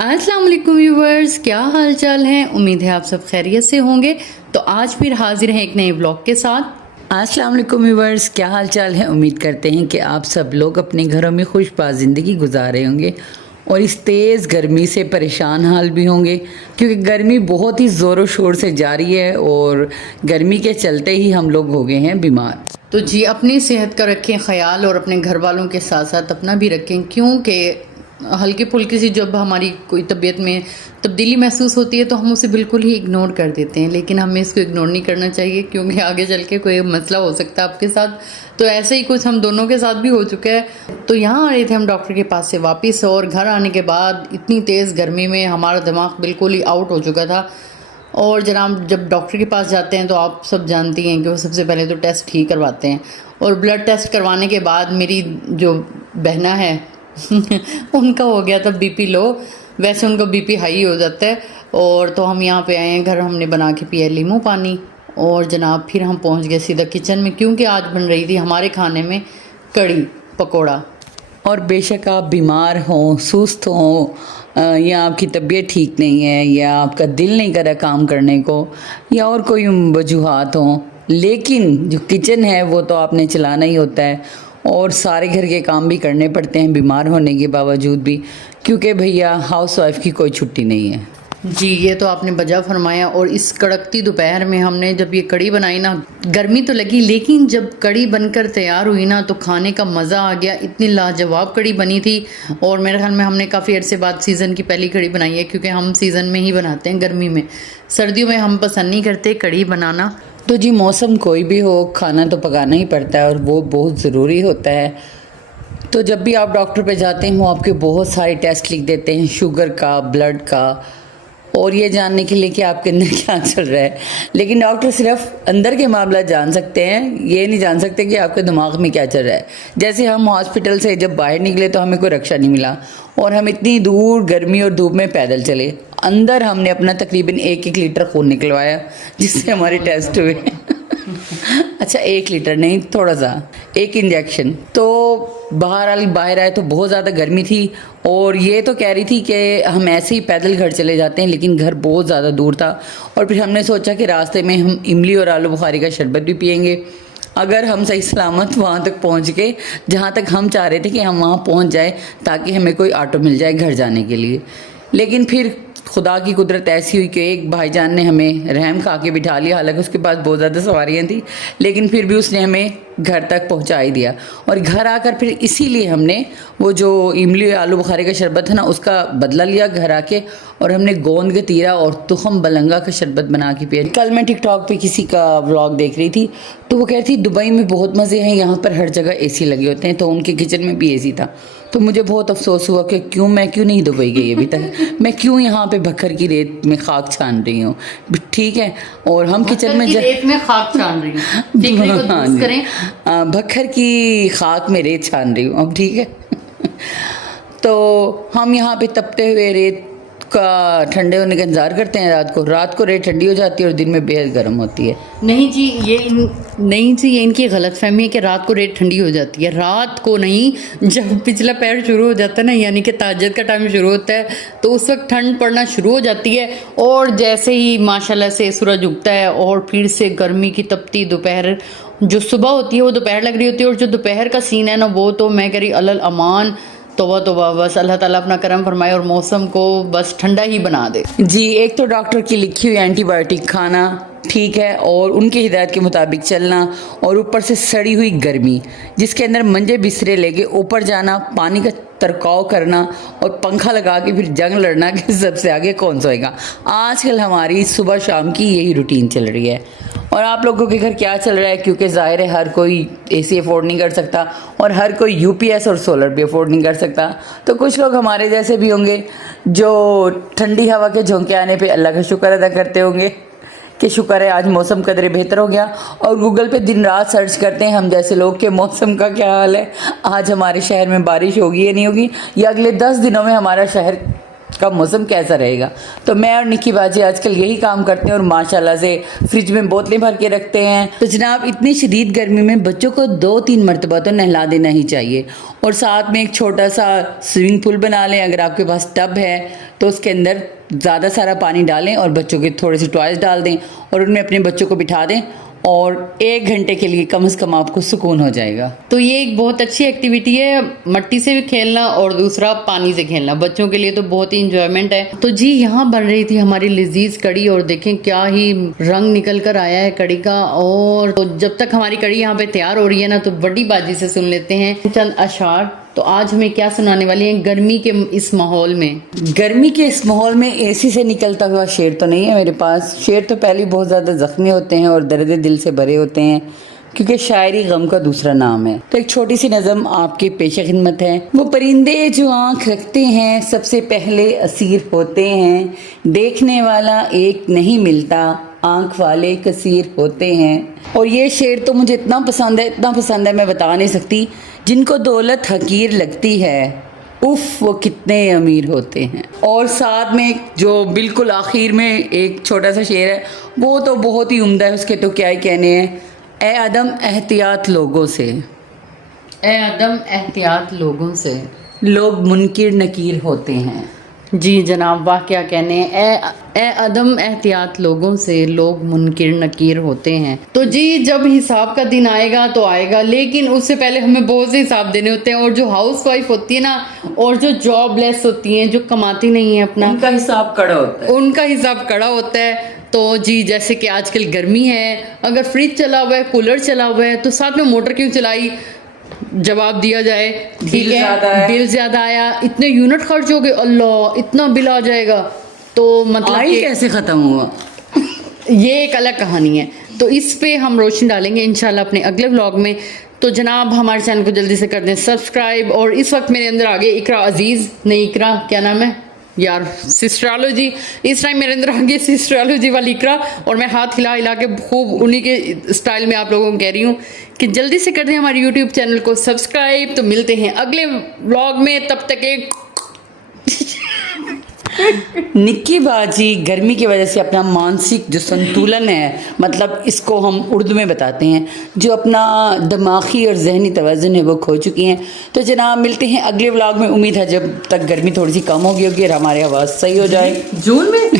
अस्सलाम वालेकुम व्यूवर्स, क्या हाल चाल है। उम्मीद है आप सब खैरियत से होंगे। तो आज फिर हाजिर हैं एक नए ब्लॉग के साथ। अस्सलाम वालेकुम व्यूवर्स, क्या हाल चाल है। उम्मीद करते हैं कि आप सब लोग अपने घरों में खुशबाश ज़िंदगी गुजार रहे होंगे और इस तेज़ गर्मी से परेशान हाल भी होंगे, क्योंकि गर्मी बहुत ही ज़ोरों शोर से जारी है और गर्मी के चलते ही हम लोग हो गए हैं बीमार। तो जी, अपनी सेहत का रखें ख्याल और अपने घर वालों के साथ साथ अपना भी रखें, क्योंकि हल्की फुल्की सी जब हमारी कोई तबीयत में तब्दीली महसूस होती है तो हम उसे बिल्कुल ही इग्नोर कर देते हैं। लेकिन हमें इसको इग्नोर नहीं करना चाहिए, क्योंकि आगे चल के कोई मसला हो सकता है आपके साथ। तो ऐसे ही कुछ हम दोनों के साथ भी हो चुका है। तो यहाँ आ रहे थे हम डॉक्टर के पास से वापस, और घर आने के बाद इतनी तेज़ गर्मी में हमारा दिमाग बिल्कुल ही आउट हो चुका था। और जनाब, जब डॉक्टर के पास जाते हैं तो आप सब जानती हैं कि वो सबसे पहले तो टेस्ट ही करवाते हैं, और ब्लड टेस्ट करवाने के बाद मेरी जो बहना है उनका हो गया था बीपी लो। वैसे उनका बीपी हाई हो जाता है। और तो हम यहाँ पे आए हैं घर, हमने बना के पिया नींबू पानी, और जनाब फिर हम पहुँच गए सीधा किचन में, क्योंकि आज बन रही थी हमारे खाने में कड़ी पकोड़ा। और बेशक आप बीमार हों, सुस्त हों, या आपकी तबीयत ठीक नहीं है, या आपका दिल नहीं कर रहा काम करने को, या और कोई वजूहात हों, लेकिन जो किचन है वो तो आपने चलाना ही होता है और सारे घर के काम भी करने पड़ते हैं बीमार होने के बावजूद भी, क्योंकि भैया हाउस वाइफ की कोई छुट्टी नहीं है। जी, ये तो आपने बजा फरमाया। और इस कड़कती दोपहर में हमने जब ये कड़ी बनाई ना, गर्मी तो लगी, लेकिन जब कड़ी बनकर तैयार हुई ना तो खाने का मज़ा आ गया। इतनी लाजवाब कड़ी बनी थी। और मेरे ख्याल में हमने काफ़ी अरसे बाद सीज़न की पहली कड़ी बनाई है, क्योंकि हम सीज़न में ही बनाते हैं गर्मी में। सर्दियों में हम पसंद नहीं करते कड़ी बनाना। तो जी, मौसम कोई भी हो, खाना तो पकाना ही पड़ता है और वो बहुत ज़रूरी होता है। तो जब भी आप डॉक्टर पे जाते हैं वो आपके बहुत सारे टेस्ट लिख देते हैं, शुगर का, ब्लड का, और ये जानने के लिए कि आपके अंदर क्या चल रहा है। लेकिन डॉक्टर सिर्फ अंदर के मामला जान सकते हैं, ये नहीं जान सकते कि आपके दिमाग में क्या चल रहा है। जैसे हम हॉस्पिटल से जब बाहर निकले तो हमें कोई रक्षा नहीं मिला और हम इतनी दूर गर्मी और धूप में पैदल चले। अंदर हमने अपना तकरीबन 1-1 लीटर खून निकलवाया, जिससे हमारे टेस्ट हुए। अच्छा, 1 लीटर नहीं, थोड़ा सा, 1 इंजेक्शन। तो बाहर आए तो बहुत ज़्यादा गर्मी थी, और ये तो कह रही थी कि हम ऐसे ही पैदल घर चले जाते हैं, लेकिन घर बहुत ज़्यादा दूर था। और फिर हमने सोचा कि रास्ते में हम इमली और आलू बुखारी का शरबत भी पियेंगे, अगर हम सही सलामत वहाँ तक पहुँच गए जहाँ तक हम चाह रहे थे कि हम वहाँ पहुँच जाए, ताकि हमें कोई ऑटो मिल जाए घर जाने के लिए। लेकिन फिर खुदा की कुदरत ऐसी हुई कि एक भाईजान ने हमें रहम खा के बिठा लिया। हालांकि उसके पास बहुत ज़्यादा सवारियाँ थी, लेकिन फिर भी उसने हमें घर तक पहुंचा ही दिया। और घर आकर फिर इसीलिए हमने वो जो इमली आलू बुखारे का शरबत है ना, उसका बदला लिया घर आके, और हमने गोंद गतीरा और तुखम बलंगा का शरबत बना के पिया। कल मैं टिकटॉक पे किसी का व्लॉग देख रही थी, तो वो कह रही थी दुबई में बहुत मज़े हैं, यहाँ पर हर जगह एसी लगे होते हैं। तो उनके किचन में भी एसी था। तो मुझे बहुत अफसोस हुआ कि मैं क्यों नहीं दुबई गई अभी तक। मैं क्यों यहाँ पे भक्खर की रेत में खाक छान रही हूँ। ठीक है, और हम किचन में रेत में खाक छान रही हूँ, करें भक्खर की खाक में रेत छान रही हूँ अब, ठीक है। तो हम यहाँ पे तपते हुए रेत का ठंडे होने का इंतज़ार करते हैं। रात को रेत ठंडी हो जाती है और दिन में बेहद गर्म होती है। नहीं जी, ये इनकी गलतफहमी है कि रात को रेत ठंडी हो जाती है। रात को नहीं, जब पिछला पैर शुरू हो जाता है ना, यानी कि ताज्जुद का टाइम शुरू होता है, तो उस वक्त ठंड पड़ना शुरू हो जाती है। और जैसे ही माशाल्लाह से सूरज उगता है और फिर से गर्मी की तपती दोपहर, जो सुबह होती है वो दोपहर लग रही होती है, और जो दोपहर का सीन है ना, वो तो मैं कह रही अल्ल अमान, तोबा बस अल्लाह ताला अपना करम फरमाए और मौसम को बस ठंडा ही बना दे। जी, एक तो डॉक्टर की लिखी हुई एंटीबायोटिक खाना ठीक है, और उनकी हिदायत के मुताबिक चलना, और ऊपर से सड़ी हुई गर्मी जिसके अंदर मंजे बिस्तरे लेके ऊपर जाना, पानी का तरकाव करना और पंखा लगा के फिर जंग लड़ना कि सबसे आगे कौन सोएगा। आजकल हमारी सुबह शाम की यही रूटीन चल रही है। और आप लोगों के घर क्या चल रहा है, क्योंकि ज़ाहिर है हर कोई एसी अफोर्ड नहीं कर सकता और हर कोई यूपीएस और सोलर भी अफोर्ड नहीं कर सकता। तो कुछ लोग हमारे जैसे भी होंगे जो ठंडी हवा के झोंके आने पे अल्लाह का शुक्र अदा करते होंगे कि शुक्र है आज मौसम कदरे बेहतर हो गया, और गूगल पे दिन रात सर्च करते हैं हम जैसे लोग कि मौसम का क्या हाल है, आज हमारे शहर में बारिश होगी या नहीं होगी, या अगले 10 दिनों में हमारा शहर का मौसम कैसा रहेगा। तो मैं और निक्की बाजी आजकल यही काम करते हैं और माशाल्लाह से फ्रिज में बोतलें भर के रखते हैं। तो जनाब इतनी शदीद गर्मी में बच्चों को 2-3 मरतबा तो नहला देना ही चाहिए और साथ में एक छोटा सा स्विमिंग पूल बना लें। अगर आपके पास टब है तो उसके अंदर ज़्यादा सारा पानी डालें और बच्चों के थोड़े से टॉयज डाल दें और उनमें अपने बच्चों को बिठा दें और 1 घंटे के लिए कम से कम आपको सुकून हो जाएगा। तो ये एक बहुत अच्छी एक्टिविटी है, मट्टी से भी खेलना और दूसरा पानी से खेलना, बच्चों के लिए तो बहुत ही इंजॉयमेंट है। तो जी यहाँ बन रही थी हमारी लजीज कड़ी और देखें क्या ही रंग निकल कर आया है कड़ी का। और तो जब तक हमारी कड़ी यहाँ पे तैयार हो रही है ना, तो बड़ी बाजी से सुन लेते हैं चंद अशार। तो आज हमें क्या सुनाने वाली हैं गर्मी के इस माहौल में? गर्मी के इस माहौल में एसी से निकलता हुआ शेर तो नहीं है मेरे पास। शेर तो पहले बहुत ज़्यादा ज़ख्मी होते हैं और दर्द दिल से भरे होते हैं, क्योंकि शायरी गम का दूसरा नाम है। तो एक छोटी सी नज़म आपके पेश खिदमत है। वो परिंदे जो आँख रखते हैं सबसे पहले असीर होते हैं, देखने वाला एक नहीं मिलता, आँख वाले कसीर होते हैं। और ये शेर तो मुझे इतना पसंद है, इतना पसंद है मैं बता नहीं सकती। जिनको दौलत हकीर लगती है, उफ वो कितने अमीर होते हैं। और साथ में जो बिल्कुल आखिर में एक छोटा सा शेर है, वो तो बहुत ही उम्दा है, उसके तो क्या ही कहने हैं। ए अदम एहतियात लोगों से, ए अदम एहतियात लोगों से लोग मुनकिर नकीर होते हैं। जी जनाब, वाह क्या कहने हैं। ए अदम एहतियात लोगों से लोग मुनकिर नकीर होते हैं। तो जी जब हिसाब का दिन आएगा तो आएगा, लेकिन उससे पहले हमें बहुत से हिसाब देने होते हैं। और जो हाउस वाइफ होती है ना, और जो जॉबलेस होती हैं, जो कमाती नहीं है अपना, उनका हिसाब कड़ा होता है। उनका हिसाब कड़ा होता है। तो जी जैसे कि आजकल गर्मी है, अगर फ्रिज चला हुआ है, कूलर चला हुआ है, तो साथ में मोटर क्यों चलाई? जवाब दिया जाए ठीक है, बिल ज्यादा आया, इतने यूनिट खर्च हो गए, अल्लाह इतना बिल आ जाएगा। तो मतलब कैसे खत्म हुआ, ये एक अलग कहानी है। तो इस पे हम रोशनी डालेंगे इंशाल्लाह अपने अगले व्लॉग में। तो जनाब हमारे चैनल को जल्दी से कर दें सब्सक्राइब। और इस वक्त मेरे अंदर आ गए इकरा अजीज, नहीं इकरा क्या नाम है यार, सिस्ट्रोलॉजी। इस टाइम मेरे अंदर आ गई सिस्ट्रोलॉजी वाली इकरा, और मैं हाथ हिला हिला के खूब उन्हीं के स्टाइल में आप लोगों को कह रही हूँ कि जल्दी से कर दें हमारे यूट्यूब चैनल को सब्सक्राइब। तो मिलते हैं अगले व्लॉग में, तब तक एक निक्की बाजी गर्मी की वजह से अपना मानसिक जो संतुलन है, मतलब इसको हम उर्दू में बताते हैं, जो अपना दिमागी और जहनी तवज़ुन है वो खो चुकी हैं। तो जनाब मिलते हैं अगले व्लॉग में। उम्मीद है जब तक गर्मी थोड़ी सी कम होगी और हमारी आवाज़ सही हो जाए। जून में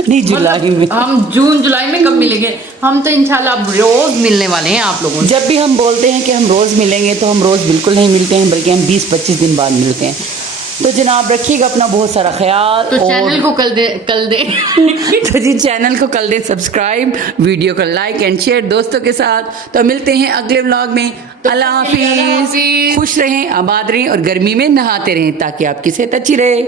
नहीं जुलाई में। हम जून जुलाई में कब मिलेंगे? हम तो इंशाल्लाह अब रोज मिलने वाले हैं आप लोगों से। जब भी हम बोलते हैं कि हम रोज़ मिलेंगे तो हम रोज़ बिल्कुल नहीं मिलते हैं, बल्कि हम 20-25 दिन बाद मिलते हैं। तो जनाब रखिएगा अपना बहुत सारा ख्याल। तो चैनल को कल दे तो जी चैनल को कल दें सब्सक्राइब, वीडियो को लाइक एंड शेयर दोस्तों के साथ। तो मिलते हैं अगले व्लॉग में। अल्लाह हाफिज। खुश रहें, आबाद रहें और गर्मी में नहाते रहें ताकि आपकी सेहत अच्छी रहे।